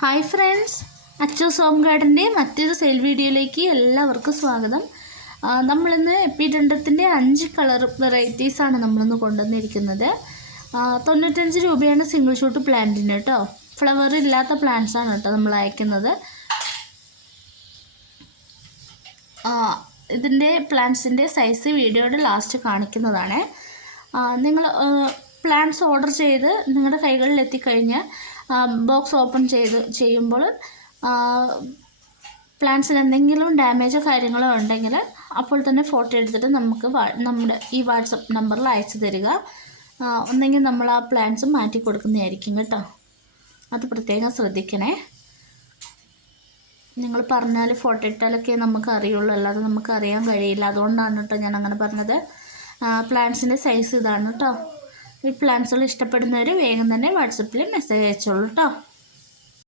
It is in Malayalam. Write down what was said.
ഹായ് ഫ്രണ്ട്സ് അച്ചു സോം ഗാർഡന്റെ മറ്റൊരു സെയിൽ വീഡിയോയിലേക്ക് എല്ലാവർക്കും സ്വാഗതം. നമ്മളിന്ന് എപ്പിഡണ്ടത്തിന്റെ അഞ്ച് കളർ വെറൈറ്റീസാണ് നമ്മളിന്ന് കൊണ്ടുവന്നിരിക്കുന്നത്. തൊണ്ണൂറ്റഞ്ച് രൂപയാണ് സിംഗിൾ ഷൂട്ട് പ്ലാന്റിന് കേട്ടോ. ഫ്ലവർ ഇല്ലാത്ത പ്ലാന്റ്സാണ് കേട്ടോ നമ്മൾ അയക്കുന്നത്. ഇതിന്റെ പ്ലാന്റ്സിന്റെ സൈസ് വീഡിയോയുടെ ലാസ്റ്റ് കാണിക്കുന്നതാണ്. നിങ്ങൾ പ്ലാന്റ്സ് ഓർഡർ ചെയ്ത് നിങ്ങളുടെ കൈകളിൽ എത്തിക്കഴിഞ്ഞ് ബോക്സ് ഓപ്പൺ ചെയ്ത് ചെയ്യുമ്പോൾ പ്ലാന്റ്സിന് എന്തെങ്കിലും ഡാമേജോ കാര്യങ്ങളോ ഉണ്ടെങ്കിൽ അപ്പോൾ തന്നെ ഫോട്ടോ എടുത്തിട്ട് നമുക്ക് നമ്മുടെ ഈ വാട്സപ്പ് നമ്പറിൽ അയച്ചു തരിക. ഒന്നെങ്കിൽ നമ്മൾ ആ പ്ലാന്റ്സ് മാറ്റി കൊടുക്കുന്നതായിരിക്കും കേട്ടോ. അത് പ്രത്യേകം ശ്രദ്ധിക്കണേ. നിങ്ങൾ പറഞ്ഞാൽ ഫോട്ടോ ഇട്ടാലൊക്കെ നമുക്ക് അറിയുള്ളൂ. അല്ലാതെ നമുക്ക് അറിയാൻ കഴിയില്ല. അതുകൊണ്ടാണ് കേട്ടോ ഞാൻ അങ്ങനെ പറഞ്ഞത്. പ്ലാന്റ്സിന്റെ സൈസ് ഇതാണ് കേട്ടോ. ഈ പ്ലാൻസുകൾ ഇഷ്ടപ്പെടുന്നവർ വേഗം തന്നെ വാട്സപ്പിൽ മെസ്സേജ് അയച്ചോളൂ കേട്ടോ